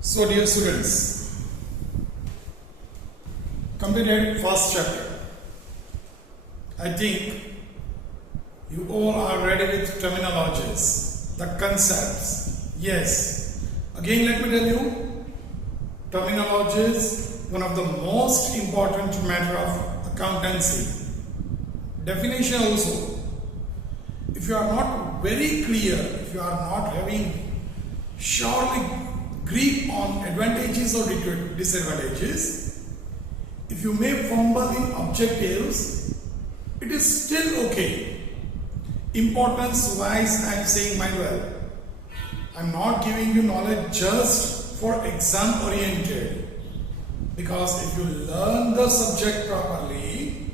So dear students, completed first chapter. I think you all are ready with terminologies, the concepts. Yes. Again let me tell you, terminologies, one of the most important matter of accountancy. Definition also. If you are not very clear, if you are not having surely grip on advantages or disadvantages, if you may fumble in objectives, it is still okay. Importance wise, I am saying mind well. I am not giving you knowledge just for exam oriented, because if you learn the subject properly,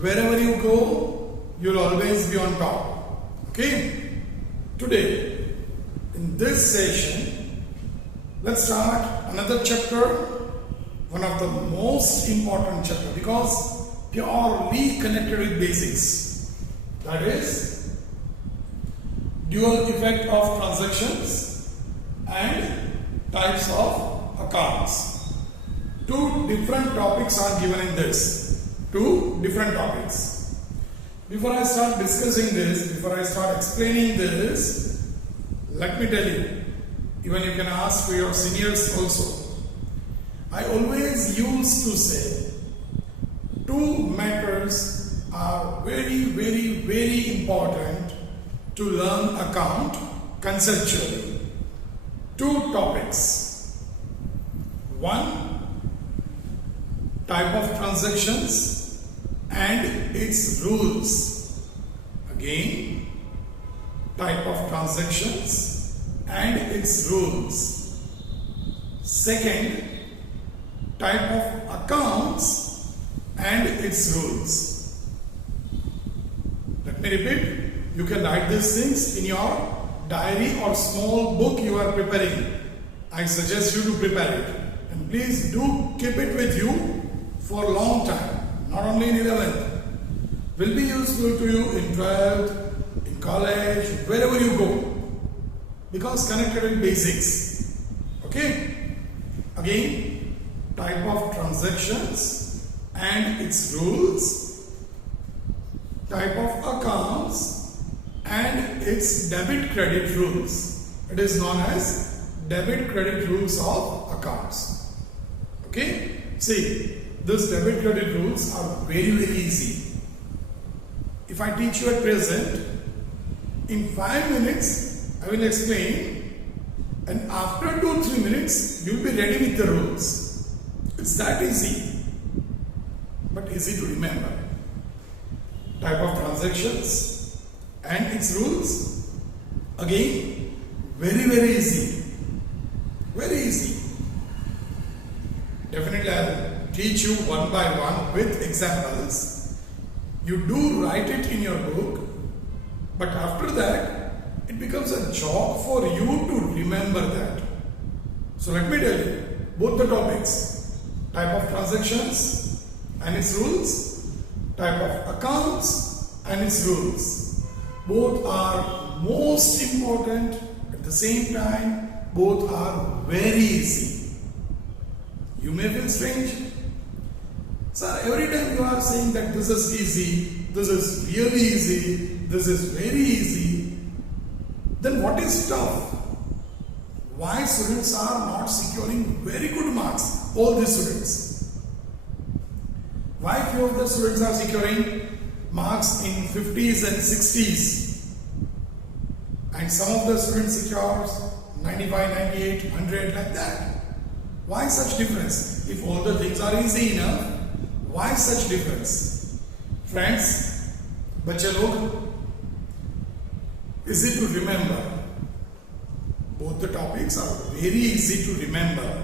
wherever you go, you will always be on top. Okay? Today, in this session, let's start another chapter, one of the most important chapter, because purely connected with basics. That is dual effect of transactions and types of accounts. Two different topics are given in this. Two different topics. Before I start discussing this, before I start explaining this, let me tell you, even you can ask for your seniors also. I always used to say, two matters are very, very, very important to learn account conceptually. Two topics. One, type of transactions and its rules. Again, type of transactions and its rules. Second, type of accounts and its rules. Let me repeat. You can write these things in your diary or small book you are preparing. I suggest you to prepare it. And please do keep it with you for a long time. Not only in 11th. Will be useful to you in 12th, in college, wherever you go. Because connected with basics. Okay? Again, type of transactions and its rules, type of accounts and its debit credit rules. It is known as debit credit rules of accounts. Okay? See, these debit credit rules are very, very easy. If I teach you at present, in 5 minutes I will explain, and after 2-3 minutes you will be ready with the rules. It's that easy, but easy to remember. Type of transactions and its rules, again, very, very easy. Very easy. Definitely I will teach you one by one with examples. You do write it in your book, but after that, it becomes a job for you to remember that. So let me tell you, both the topics, type of transactions and its rules, type of accounts and its rules. Both are most important, at the same time, both are very easy. You may feel strange. Sir, every time you are saying that this is easy, this is really easy, this is very easy, then what is tough? Why students are not securing very good marks? All these students. Why few of the students are securing marks in 50s and 60s? And some of the students secures 95, 98, 100 like that. Why such difference? If all the things are easy enough, why such difference? Friends, बच्चे लोग, easy to remember. Both the topics are very easy to remember.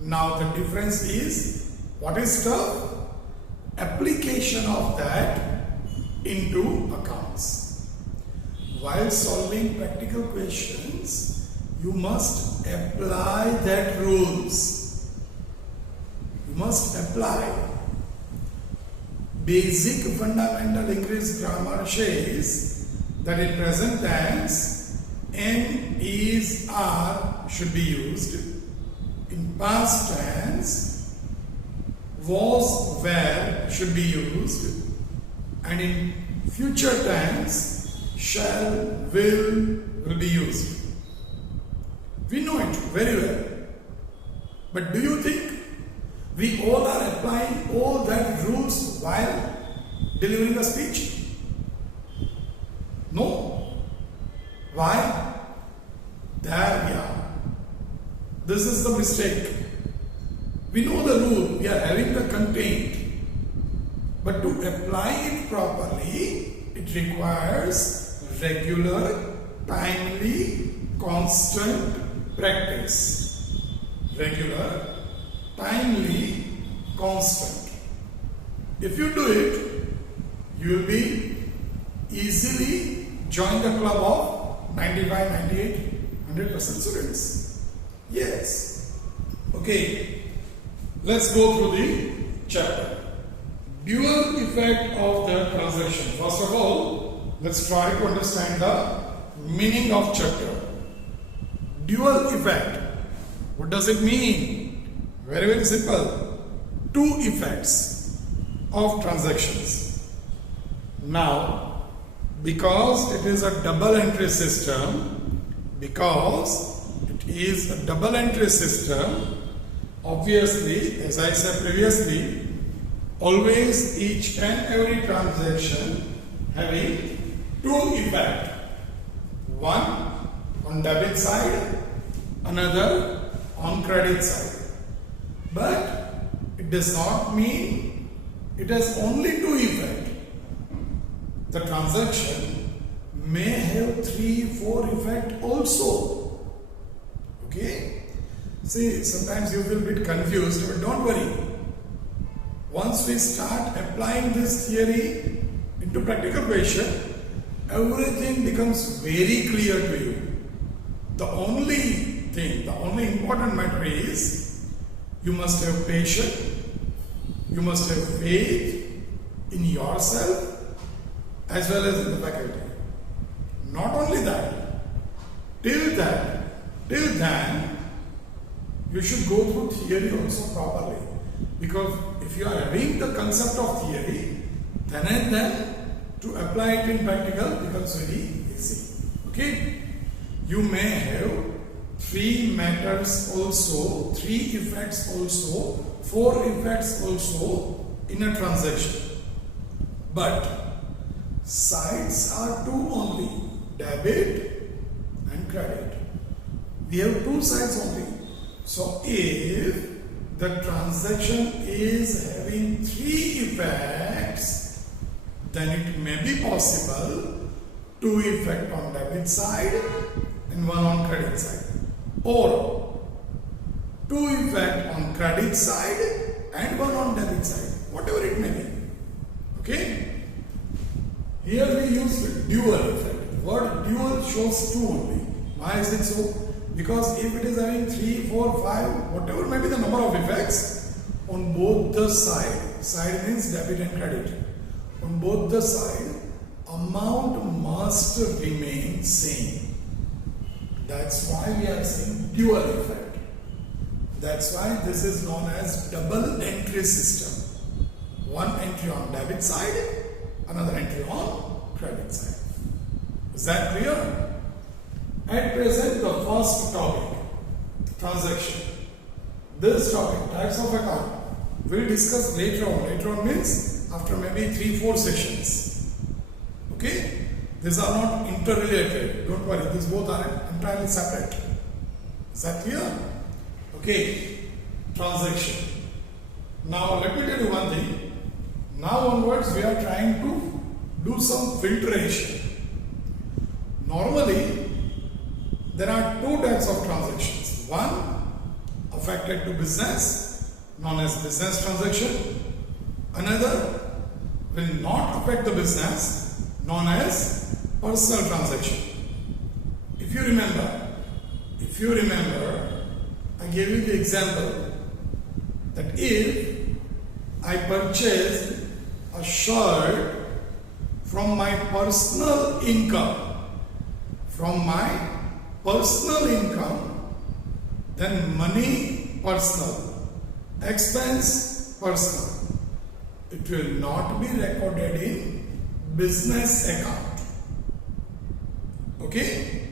Now the difference is, what is the application of that into accounts? While solving practical questions, you must apply that rules. You must apply. Basic fundamental English grammar says that in present tense am, is, are should be used. In past tense, was, were should be used. And in future tense, shall, will be used. We know it very well. But do you think we all are applying all that rules while delivering a speech? No. Why? There we are. This is the mistake. We know the rule, we are having the content. But to apply it properly, it requires regular, timely, constant practice. Regular, timely, constant. If you do it, you will be easily join the club of 95, 98, 100% students. Yes. Okay. Let's go through the chapter. Dual effect of the transaction. First of all, let's try to understand the meaning of chapter. Dual effect. What does it mean? Very, very simple. Two effects of transactions. Now, because it is a double entry system, obviously, as I said previously, always each and every transaction having two effects. One on debit side, another on credit side. But it does not mean it has only two effects. The transaction may have 3, 4 effects also. Okay? See, sometimes you feel a bit confused, but don't worry. Once we start applying this theory into practical question, everything becomes very clear to you. The only important matter is you must have patience, you must have faith in yourself as well as in the faculty. Not only that, till then, you should go through theory also properly. Because if you are having the concept of theory, then to apply it in practical becomes very easy. Okay? You may have 3 matters also, 3 effects also, 4 effects also in a transaction. But sides are 2 only, debit and credit. We have 2 sides only. So if the transaction is having 3 effects, then it may be possible 2 effects on debit side and 1 on credit side, or 2 effects on credit side and 1 on debit side, whatever it may be. Okay? Here we use dual effect. The word dual shows 2 only. Why is it so? Because if it is having 3, 4, 5, whatever may be the number of effects on both the side means debit and credit. On both the side, amount must remain same. That's why we are saying dual effect. That's why this is known as double entry system. One entry on debit side, another entry on credit side. Is that clear? At present, the first topic, transaction. This topic, types of account, we'll discuss later on. Later on means after maybe 3, 4 sessions. Okay? These are not interrelated. Don't worry, these both are entirely separate. Is that clear? Okay. Transaction. Now, let me tell you one thing. Now onwards, we are trying to do some filtration. Normally, there are 2 types of transactions. One, affected to business, known as business transaction. Another will not affect the business, known as personal transaction. If you remember, I gave you the example that if I purchased a shirt from my personal income, personal income, then money personal, expense personal. It will not be recorded in business account. Okay?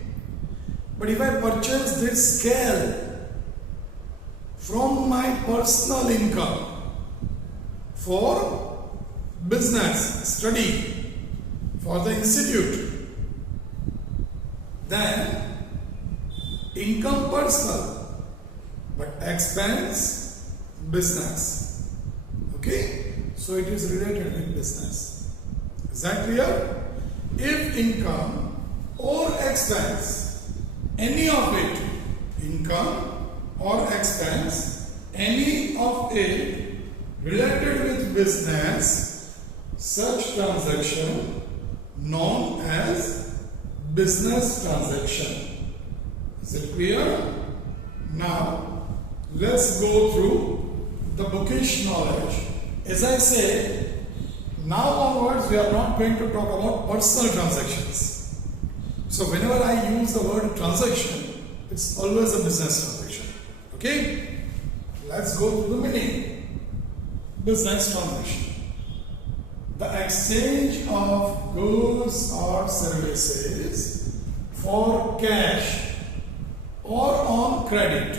But if I purchase this scale from my personal income for business study for the institute, then income personal but expense business. Okay, so it is related with business. Is that clear? If income or expense, any of it, income or expense, any of it related with business, such transaction known as business transaction. Is it clear? Now let's go through the bookish knowledge. As I say, now onwards we are not going to talk about personal transactions. So whenever I use the word transaction, it's always a business transaction. Okay? Let's go through the meaning. Business transaction. The exchange of goods or services for cash or on credit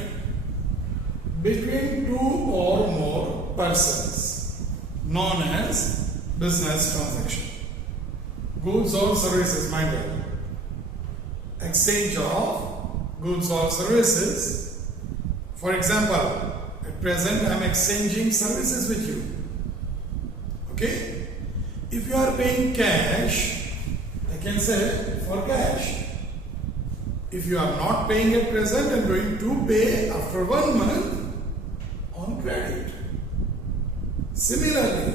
between two or more persons, known as business transaction. Goods or services, mind well. Exchange of goods or services. For example, at present I am exchanging services with you. Okay? If you are paying cash, I can say for cash. If you are not paying at present, I am going to pay after 1 month on credit. Similarly,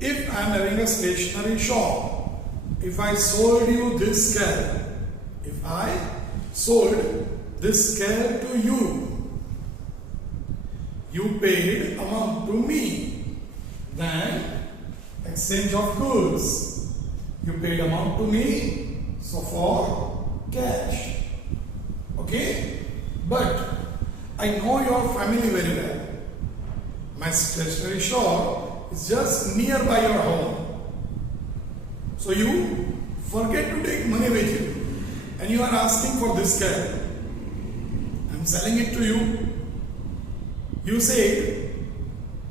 if I am having a stationery shop, if I sold you this scale, if I sold this scale to you, you paid amount to me, then exchange of goods, you paid amount to me, so for cash. Okay? But I know your family very well. My stationery shop is just nearby your home. So you forget to take money with you and you are asking for this scale. I am selling it to you. You say,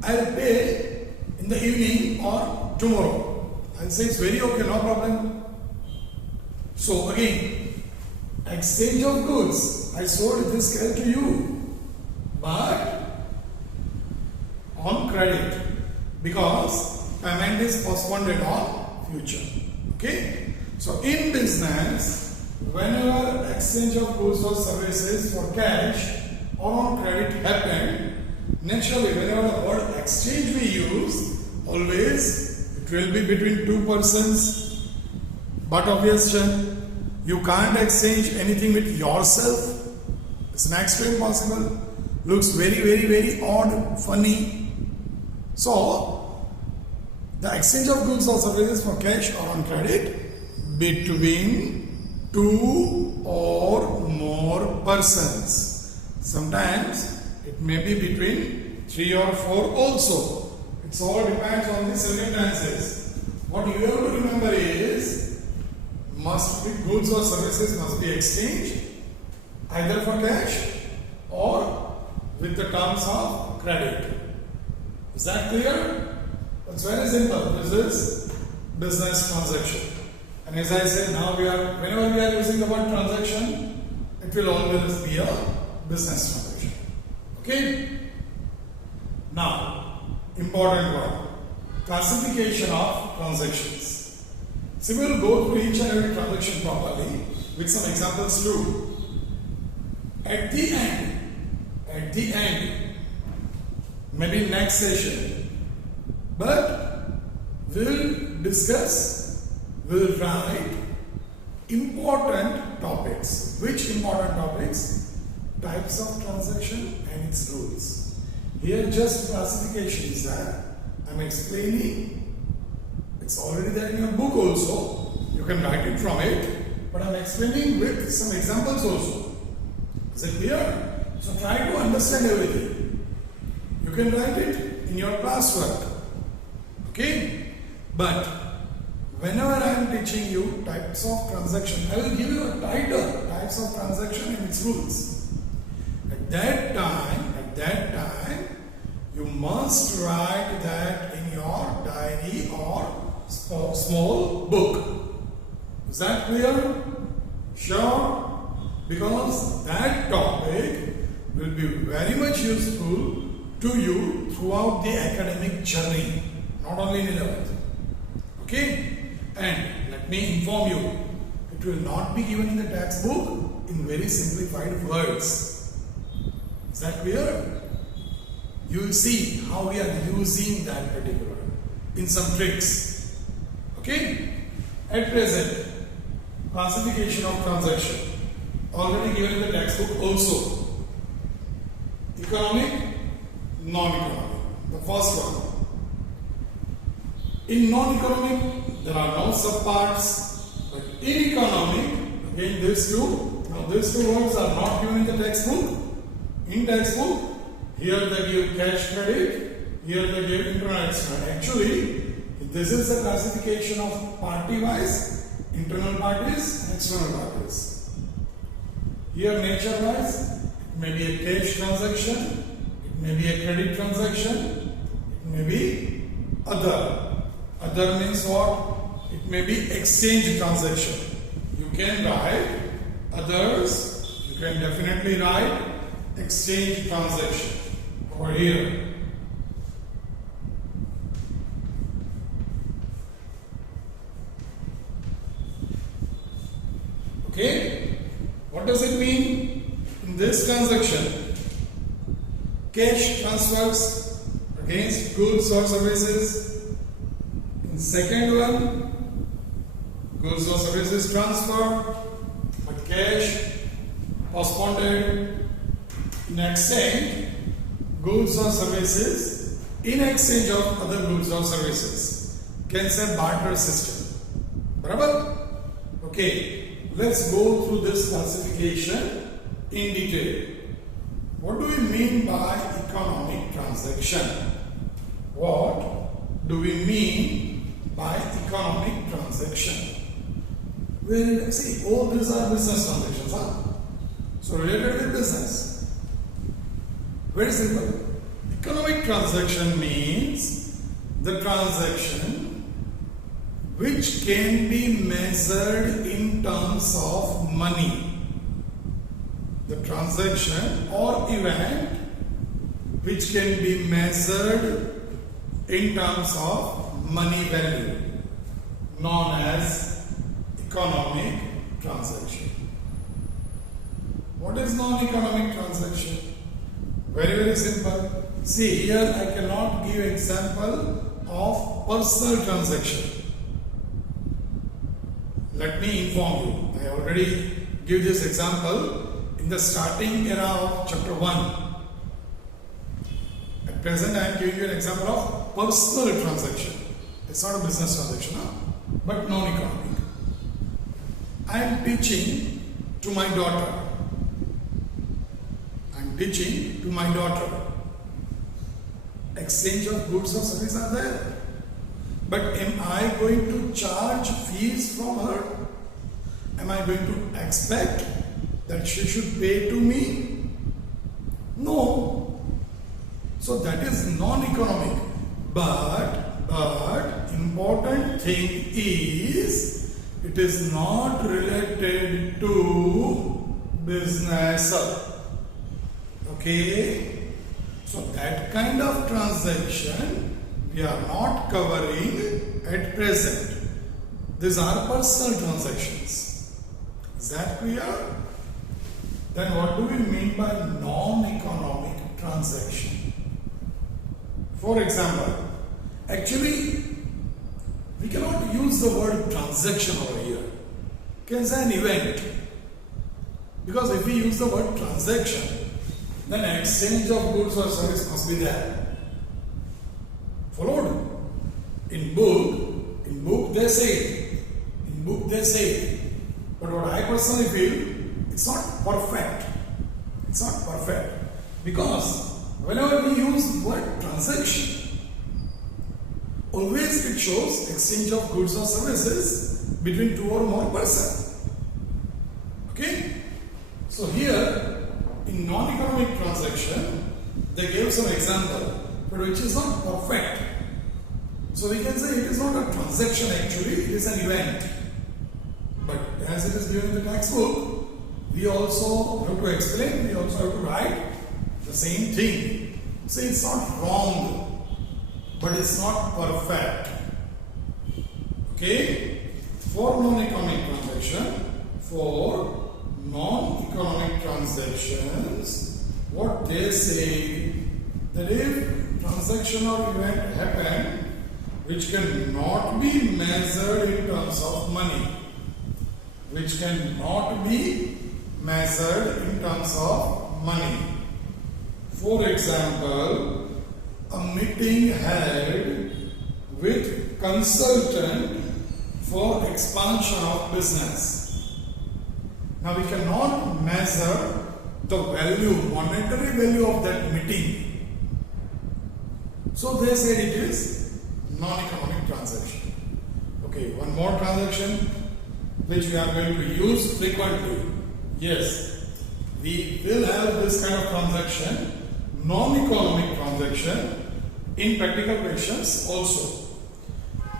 I'll pay in the evening or tomorrow. I'll say it's very okay, no problem. So again, exchange of goods. I sold this scale to you, but on credit, because payment is postponed on future. Okay? So in business, whenever exchange of goods or services for cash or on credit happen, naturally whenever the word exchange we use, always it will be between two persons. But obviously, you can't exchange anything with yourself. It's next to impossible. Looks very, very, very odd, funny. So, the exchange of goods or services for cash or on credit between two or more persons. Sometimes it may be between 3 or 4 also. It all depends on the circumstances. What you have to remember is, must be goods or services must be exchanged either for cash or with the terms of credit. Is that clear? It's very simple. This is business transaction. And as I said, now whenever we are using the word transaction, it will always be a business transaction. Okay? Now, important one. Classification of transactions. So we will go through each and every transaction properly with some examples too. At the end, maybe next session, but we'll discuss, we'll write important topics. Which important topics? Types of transaction and its rules. Here just classification is that I'm explaining. It's already there in your book also. You can write it from it. but I'm explaining with some examples also. Is it clear? So try to understand everything. You can write it in your classwork. Okay? But whenever I am teaching you types of transaction, I will give you a title, types of transaction and its rules. At that time, you must write that in your diary or small book. Is that clear? Sure? Because that topic will be very much useful to you throughout the academic journey, not only in 11th. Okay? And let me inform you, it will not be given in the textbook in very simplified words. Is that clear? You will see how we are using that particular in some tricks. Okay? At present, classification of transaction already given in the textbook also. Economic, non-economic. The first one. In non-economic, there are no subparts, but in economic, again these two words are not given in the textbook. In textbook, here they give cash credit, here they give internal external. Actually, this is the classification of party-wise, internal parties and external parties. Here nature-wise, it may be a cash transaction, it may be a credit transaction, it may be other. Other means what? It may be exchange transaction. You can write others, you can definitely write exchange transaction over here. Okay? What does it mean? In this transaction, cash transfers against goods or services. In second one, goods or services transfer, but cash postponed. In exchange, goods or services in exchange of other goods or services. Can say barter system. Barabar? Okay, let's go through this classification in detail. What do we mean by economic transaction? What do we mean by economic transaction? Well, see, all these are business transactions, huh? So related with business. Very simple. Economic transaction means the transaction which can be measured in terms of money. The transaction or event which can be measured in terms of money value, known as economic transaction. What is non-economic transaction? Very, very simple. See, here I cannot give example of personal transaction. Let me inform you. I already give this example in the starting era of chapter 1. At present, I am giving you an example of personal transaction. It's not a business transaction, but non-economic. I am teaching to my daughter. Teaching to my daughter. Exchange of goods or services are there. But am I going to charge fees from her? Am I going to expect that she should pay to me? No. So that is non-economic. But important thing is it is not related to business. Okay, so that kind of transaction we are not covering at present. These are personal transactions. Is that clear? Then what do we mean by non-economic transaction? For example, actually we cannot use the word transaction over here. It can say an event. Because if we use the word transaction, then exchange of goods or service must be there. Followed? In book they say. But But what I personally feel, it's not perfect. It's not perfect. Because whenever we use the word transaction, always it shows exchange of goods or services between two or more persons. Okay? So here, in non-economic transaction, they gave some example, but which is not perfect. So we can say it is not a transaction actually, it is an event. But as it is given in the textbook, we also have to explain, we also have to write the same thing. So it's not wrong, but it's not perfect. Okay? For non-economic transactions, what they say, that if transaction or event happen which cannot be measured in terms of money, which cannot be measured in terms of money. For example, a meeting held with consultant for expansion of business. Now we cannot measure the value, monetary value of that meeting. So they said it is non-economic transaction. Okay, one more transaction which we are going to use frequently. Yes, we will have this kind of transaction, non-economic transaction, in practical questions also.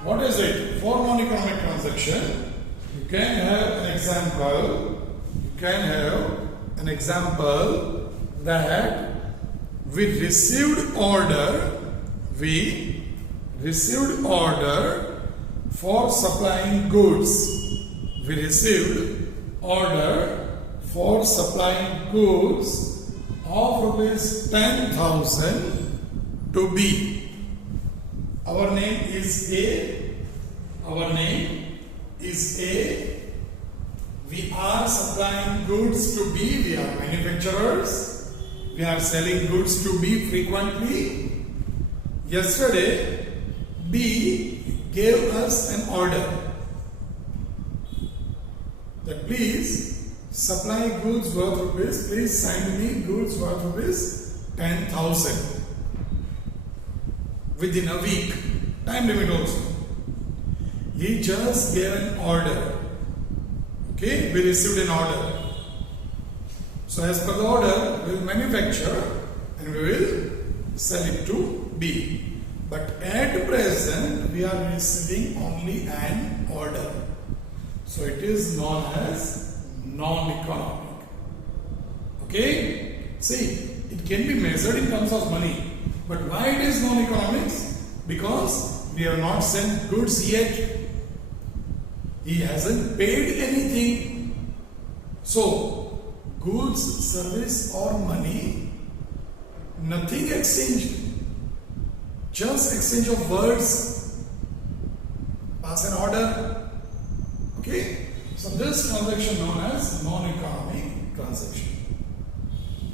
What is it? For non-economic transaction, you can have an example. That we received order for supplying goods. We received order for supplying goods of rupees 10,000 to B. Our name is A. We are supplying goods to B. We are manufacturers. We are selling goods to B frequently. Yesterday, B gave us an order that please supply goods worth rupees, please send me goods worth rupees 10,000 within a week, time limit also. He just gave an order. Okay, we received an order. So as per the order, we will manufacture and we will sell it to B. But at present, we are receiving only an order. So it is known as non-economic. Okay? See, it can be measured in terms of money. But why it is non-economics? Because we have not sent goods yet. He hasn't paid anything. So, goods, service or money, nothing exchanged. Just exchange of words. Pass an order. Okay? So this transaction known as non-economic transaction.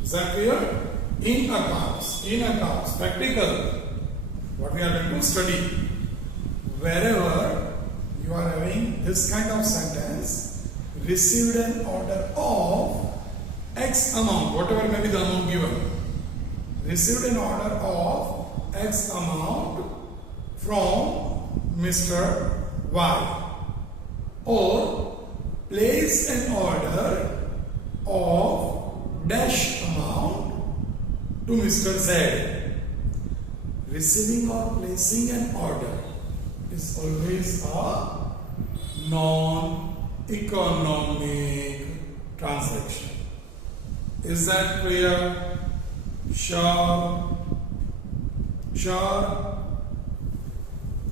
Is that clear? In accounts, practical, what we are going to study. Wherever you are having this kind of sentence, received an order of X amount, whatever may be the amount given. Received an order of X amount from Mr. Y. Or place an order of dash amount to Mr. Z. Receiving or placing an order is always a non-economic transaction. Is that clear? Sure?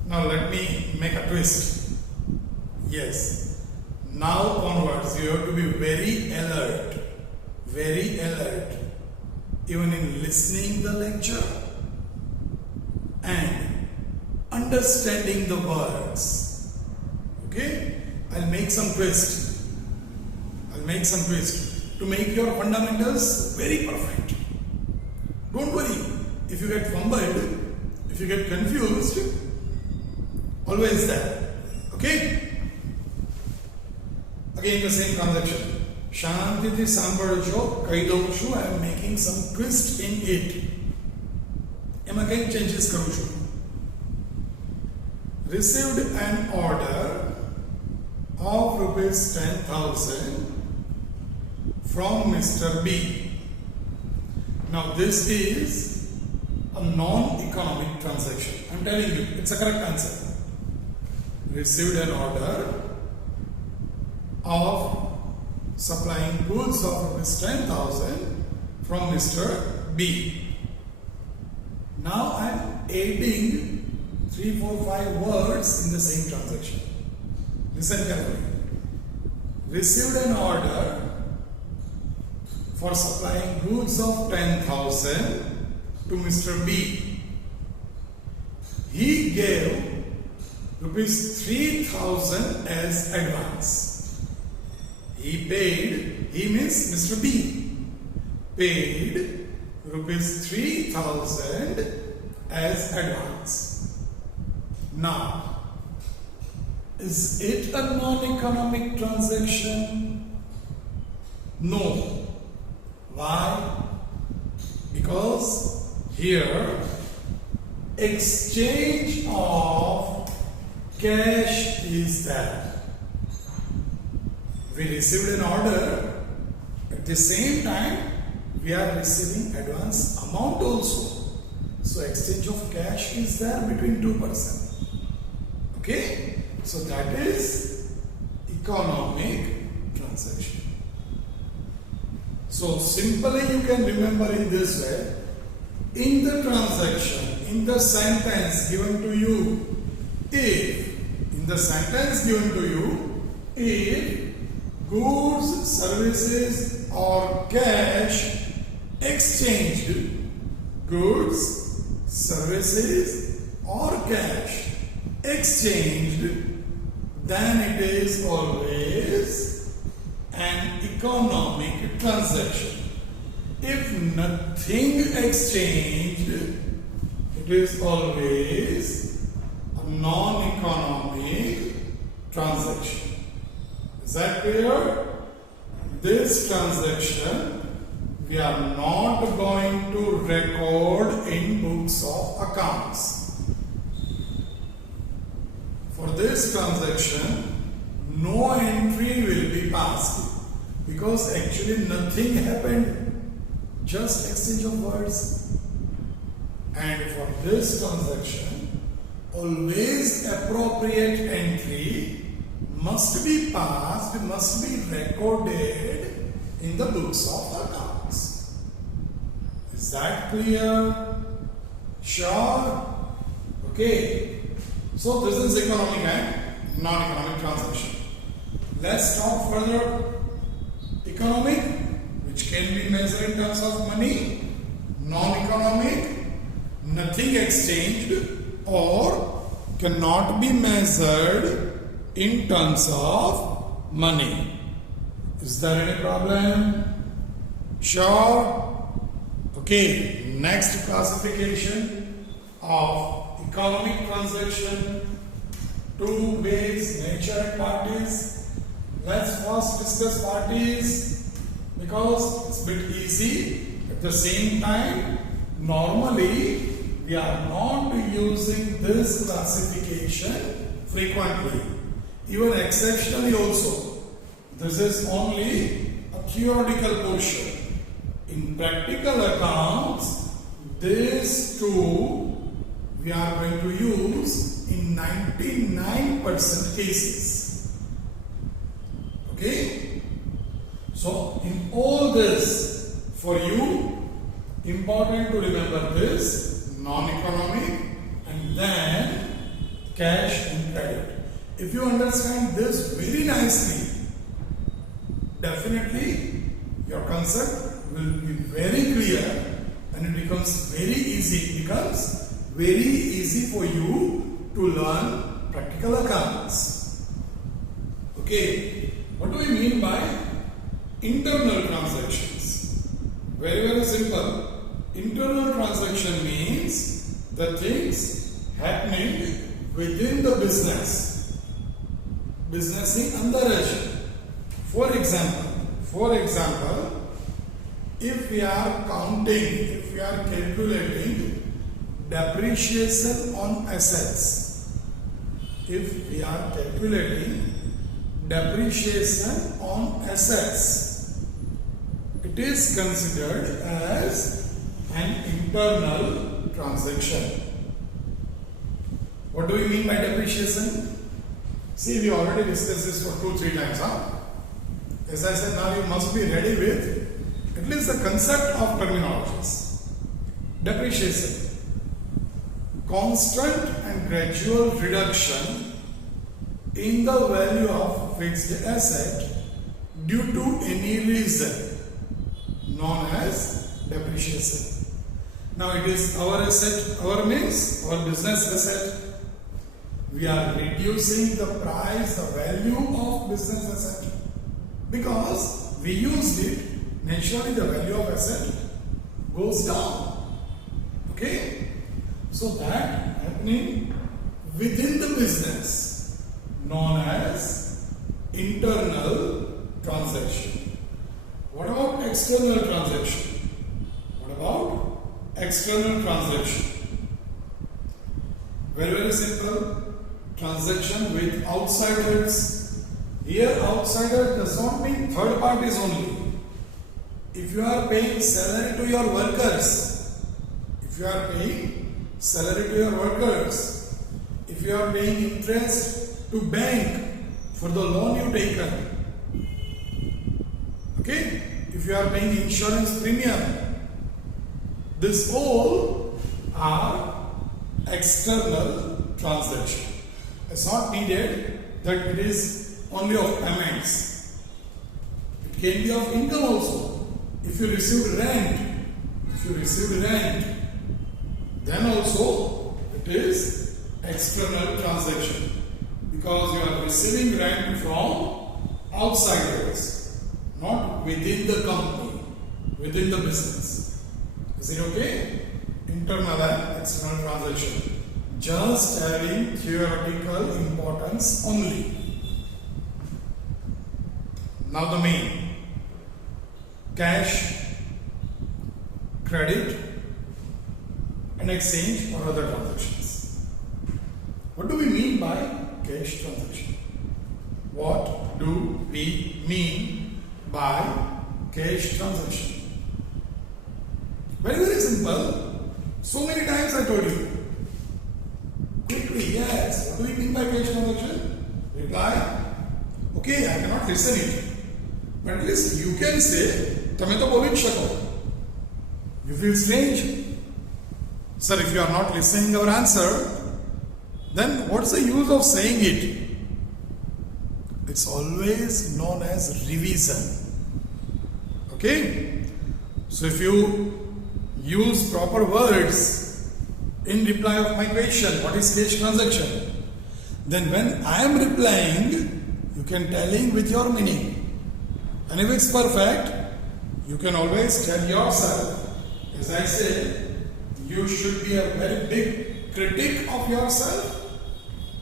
Now let me make a twist. Yes. Now onwards you have to be very alert. Even in listening the lecture and understanding the words. Okay? I'll make some twist to make your fundamentals very perfect. Don't worry if you get fumbled, if you get confused, always there. Okay? Again the same transaction. શાંતિથી સાંભળજો, કહી દઉં છું. I am making some twist in it. એમાં કંઈક changes કરું છું. Received an order of rupees 10,000 from Mr. B. Now this is a non-economic transaction. I am telling you, it's a correct answer. Received an order of supplying goods of rupees 10,000 from Mr. B. Now I am adding 3, 4, 5 words in the same transaction. Listen carefully. Received an order for supplying goods of 10,000 to Mr. B. He gave rupees 3,000 as advance. He paid, he means Mr. B, paid rupees 3,000 as advance. Now, is it a non-economic transaction? No. Why? Because here exchange of cash is there. We received an order, at the same time we are receiving advance amount also. So exchange of cash is there between two persons. Okay? So that is economic transaction. So simply you can remember in this way. In the transaction, in the sentence given to you, if goods, services or cash exchanged, goods, services or cash exchanged, then it is always an economic transaction. If nothing exchanged, it is always a non-economic transaction. Is that clear? This transaction we are not going to record in books of accounts. For this transaction, no entry will be passed because actually nothing happened, just exchange of words. And for this transaction, always appropriate entry must be passed, must be recorded in the books of accounts. Is that clear? Sure? Okay. So this is economic and non-economic transaction. Let's talk further. Economic, which can be measured in terms of money. Non-economic, nothing exchanged or cannot be measured in terms of money. Is there any problem? Sure? Okay, next classification of economic transaction. Two ways, nature and parties. Let's first discuss parties because it's a bit easy. At the same time, normally we are not using this classification frequently. Even exceptionally also. This is only a theoretical portion. In practical accounts, these two we are going to use in 99% cases. Okay? So, in all this, for you, important to remember this, non-economic and then cash and credit. If you understand this very nicely, definitely your concept will be very clear and it becomes very easy. It becomes very easy for you to learn practical accounts. Okay, what do we mean by internal transactions? Very, very simple. Internal transaction means the things happening within the business. Business in अंदर है. For example, if we are calculating depreciation on assets, if we are calculating depreciation on assets, it is considered as an internal transaction. What do we mean by depreciation? See, we already discussed this for 2-3 times. As I said, now you must be ready with at least the concept of terminologies. Depreciation, constant and gradual reduction in the value of fixed asset due to any reason, known as depreciation. Now it is our asset, our means, our business asset. We are reducing the price, the value of business asset, because we used it. Naturally, the value of asset goes down. Okay, so that happening within the business, known as internal transaction. What about external transaction? What about external transaction? Very simple. Transaction with outsiders. Here outsider does not mean third parties only. If you are paying salary to your workers, if you are paying interest to bank for the loan you taken, okay, if you are paying insurance premium, this all are external transaction. It's not needed that it is only of payments. It can be of income also. If you received rent, then also it is external transaction, because you are receiving rent from outsiders, not within the company, within the business. Is it okay? Internal and external transaction, just having theoretical importance only. Now the main: cash, credit, and exchange or other transactions. What do we mean by cash transaction? What do we mean by cash transaction? Very simple. So many times I told you. Quickly, yes. What do we mean by cash transaction? Reply: okay, I cannot listen it, but at least you can say, "Tame to boli shako." You feel strange, sir. If you are not listening our answer, then what's the use of saying it? It's always known as revision. Okay? So if you use proper words in reply of my question, what is cash transaction? Then when I am replying, you can telling with your meaning. And if it's perfect, you can always tell yourself. As I said, you should be a very big critic of yourself,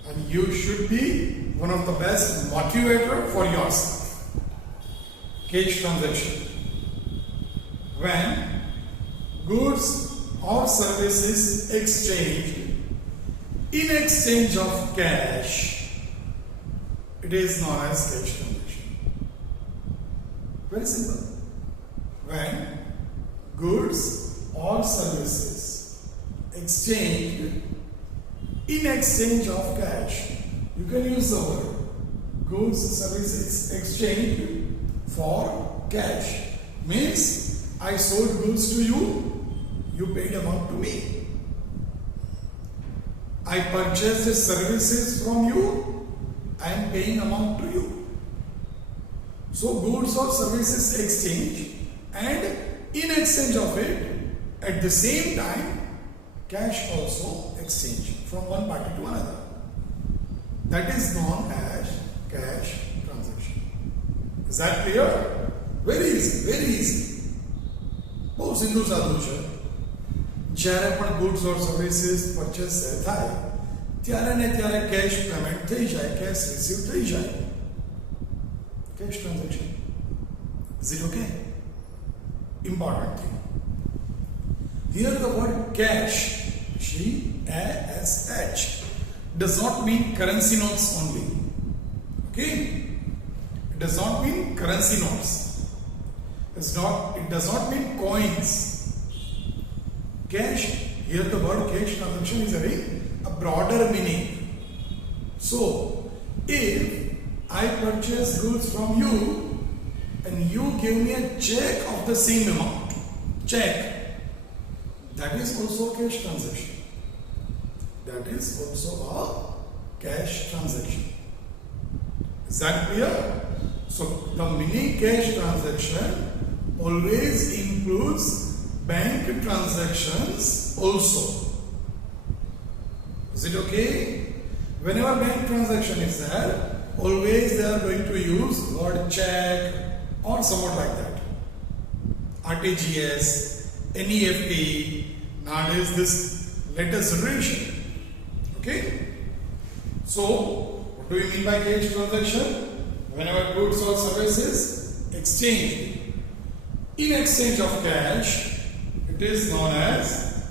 and you should be one of the best motivator for yourself. Cash transaction. When goods or services exchanged in exchange of cash, it is known as cash transaction. Very simple. When goods or services exchanged in exchange of cash, you can use the word goods, services exchanged for cash. Means I sold goods to you, you paid amount to me. I purchased the services from you, I am paying amount to you. So goods or services exchange, and in exchange of it, at the same time, cash also exchange from one party to another. That is known as cash transaction. Is that clear? Very easy, very easy. બહુ સિંધુ સાધુ છે. જ્યારે પણ goods or services purchase થાય ત્યારે ને ત્યારે cash payment થઈ જાય, cash receive થઈ જાય. Cash transaction. Is it okay? Important thing. Here the word cash, C-A-S-H, does not mean currency notes only. Okay? It does not mean currency notes. It does not mean coins. Cash, here the word cash transaction is having a broader meaning. So, if I purchase goods from you and you give me a check of the same amount, that is also a cash transaction. That is also a cash transaction. Is that clear? So the mini cash transaction always includes bank transactions also. Is it okay? Whenever bank transaction is there, always they are going to use word check or somewhat like that. RTGS, NEFT, nowadays this latest generation. Okay? So, what do we mean by cash transaction? Whenever goods or services exchanged in exchange of cash, it is known as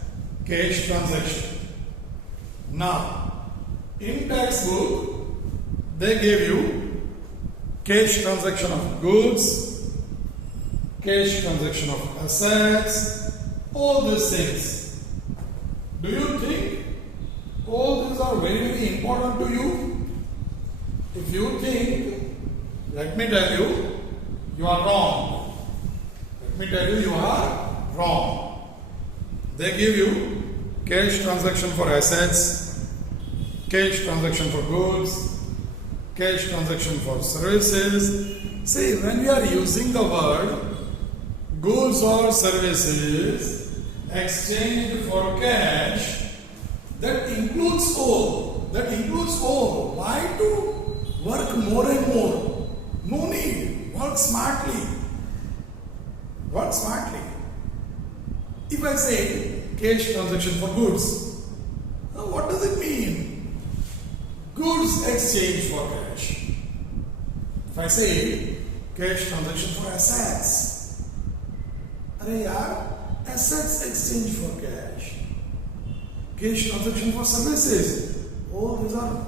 cash transaction. Now, in textbook, they give you cash transaction of goods, cash transaction of assets, all these things. Do you think all these are very, very important to you? If you think, let me tell you, you are wrong. Let me tell you, you are wrong. They give you cash transaction for assets, cash transaction for goods, cash transaction for services. See, when we are using the word goods or services exchanged for cash, that includes all. That includes all. Why to work more and more? No need. Work smartly. Work smartly. If I say cash transaction for goods, what does it mean? Goods exchange for cash. If I say cash transaction for assets, assets exchange for cash. Cash transaction for services. Oh, these are,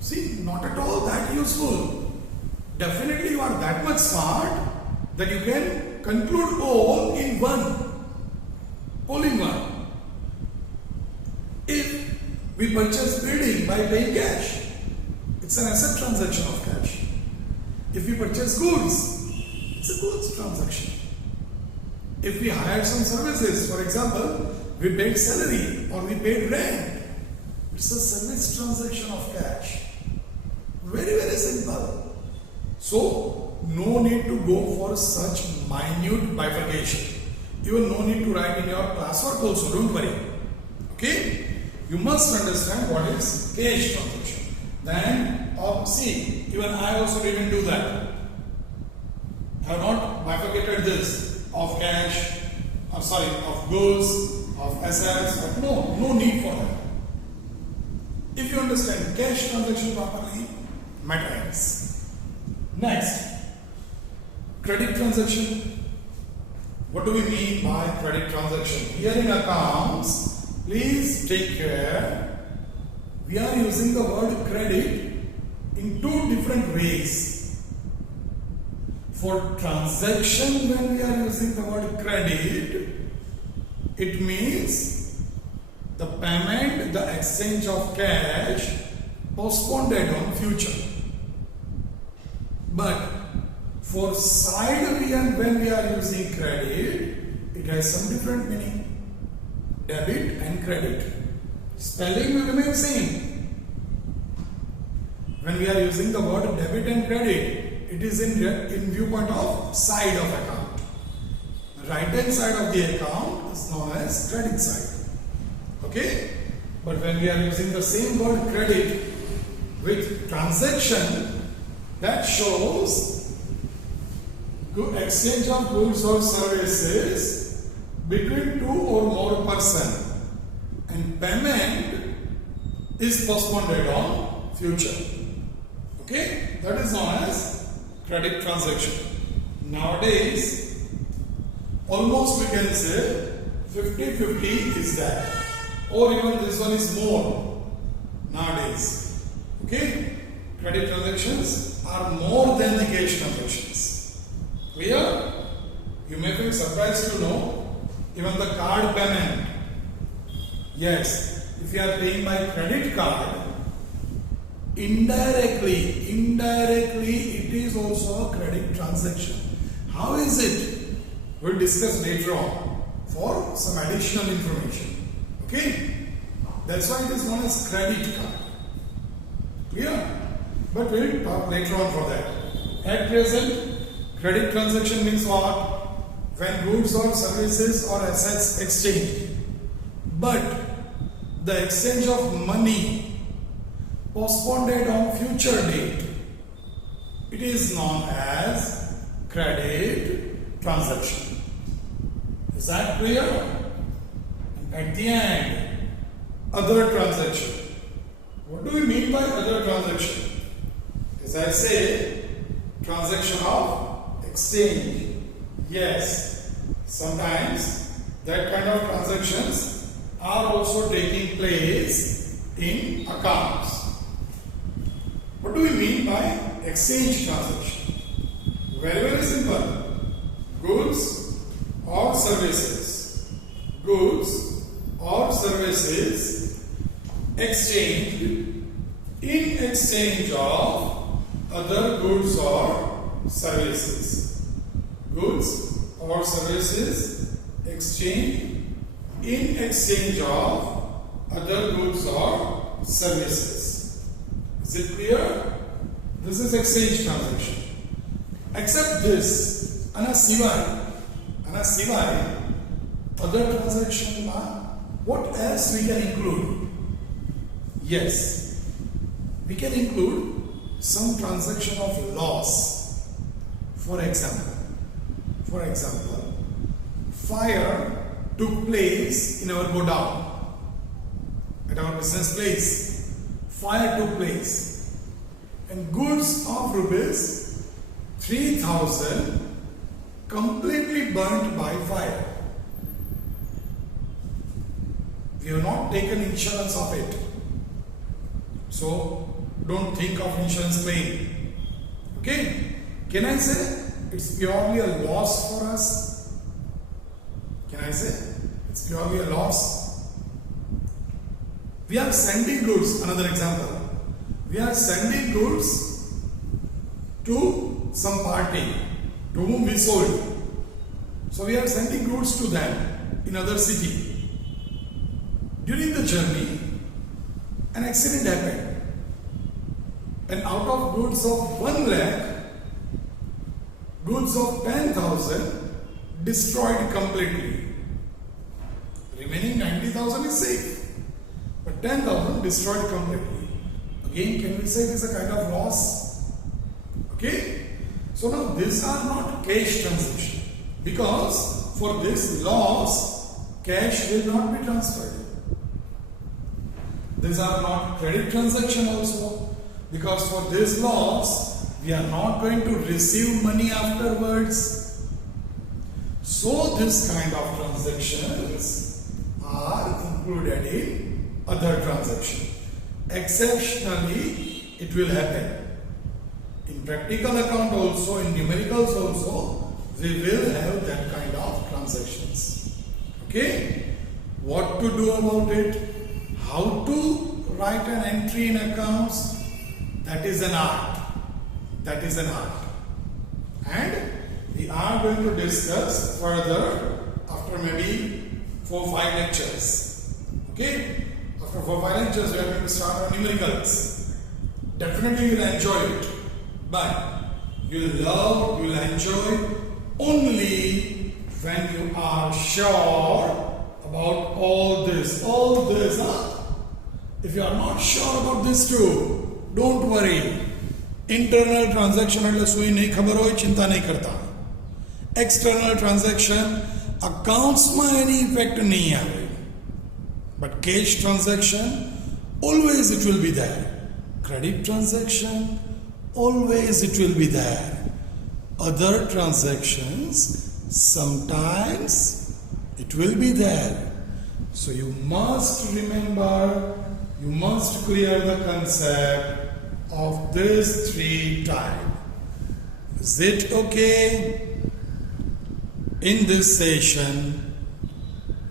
see, not at all that useful. Definitely you are that much smart that you can conclude all in one. All in one. If we purchase building by paying cash, it's an asset transaction of cash. If we purchase goods, it's a goods transaction. If we hire some services, for example, we paid salary or we paid rent, it's a service transaction of cash. Very, very simple. So, no need to go for such minute bifurcation. Even no need to write in your classwork also, don't worry. Okay? You must understand what is cash transaction. Then, see, even I also didn't do that. I have not bifurcated this of cash, of goods, of assets, but no need for that. If you understand cash transaction properly, matter ends. Next, credit transaction. What do we mean by credit transaction? Here in accounts, please take care. We are using the word credit in two different ways. For transaction, when we are using the word credit, it means the payment, the exchange of cash postponed on future. But for side when we are using credit, it has some different meaning. Debit and credit. Spelling will remain same. When we are using the word debit and credit, it is in viewpoint of side of account. Right hand side of the account is known as credit side. Okay? But when we are using the same word credit with transaction, that shows exchange of goods or services between two or more persons, and payment is postponed on future. Okay, that is known as credit transaction. nowadays almost we can say 50-50 is there, or even this one is more nowadays. Okay, credit transactions are more than the cash transactions. Clear? You may feel surprised to know even the card payment. Yes, if you are paying by credit card, indirectly it is also a credit transaction. How is it? We'll discuss later on for some additional information. Okay, that's why it is known as credit card. Clear? But we'll talk later on for that. At present, credit transaction means what? When goods or services or assets exchanged. But the exchange of money postponed on future date, it is known as credit transaction. Is that clear? At the end, other transaction. What do we mean by other transaction? As I say, transaction of exchange. Yes, sometimes that kind of transactions are also taking place in accounts. What do we mean by exchange transaction? Very simple. Goods or services. Goods or services exchanged in exchange of other goods or services. Goods or services exchanged in exchange of other goods or services. Is it clear? This is exchange transaction. Except this, anasivai, other transaction, what else we can include? Yes, we can include some transaction of loss. For example, fire took place in our godown, at our business place. Fire took place, and goods of rupees 3,000 completely burnt by fire. We have not taken insurance of it, so don't think of insurance claim. Okay, can I say it's purely a loss for us? Can I say it's purely a loss? We are sending goods, another example. We are sending goods to some party to whom we sold. So we are sending goods to them in other city. During the journey, an accident happened, and out of goods of 1 lakh, goods of 10,000 destroyed completely. Remaining 90,000 is safe, but 10,000 destroyed completely. Again, can we say it is a kind of loss? Okay? So now these are not cash transaction, because for this loss, cash will not be transferred. These are not credit transaction also, because for this loss, we are not going to receive money afterwards. So this kind of transactions are included in other transaction. Exceptionally, it will happen. In practical account also, in numericals also, we will have that kind of transactions. Okay? What to do about it? How to write an entry in accounts? That is an art. And we are going to discuss further after maybe 4-5 lectures. Okay? After 4-5 lectures, we are going to start on numericals. Definitely you will enjoy it. But you will enjoy only when you are sure about all this. If you are not sure about this too, don't worry. Internal transaction એટલે સુઈ નહીં ખબર હોય ચિંતા નહીં કરતા. External transaction accountsમાં any effect નહીં આવે. But cash transaction, always it will be there. Credit transaction, always it will be there. other transactions, sometimes it will be there. So you must remember, you must clear the concept of these three types. Is it okay? In this session,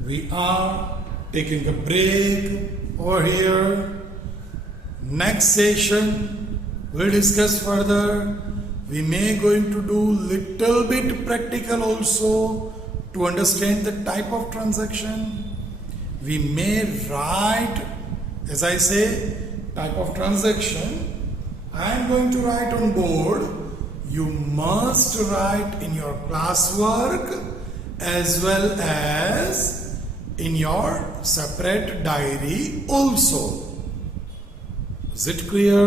we are taking a break over here. Next session, we'll discuss further. We may going to do little bit practical also to understand the type of transaction. We may write, as I say, type of transaction. I am going to write on board. You must write in your classwork as well as in your separate diary also. Is it clear?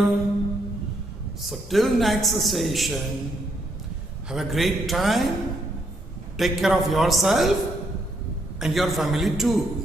So till next session, have a great time. Take care of yourself and your family too.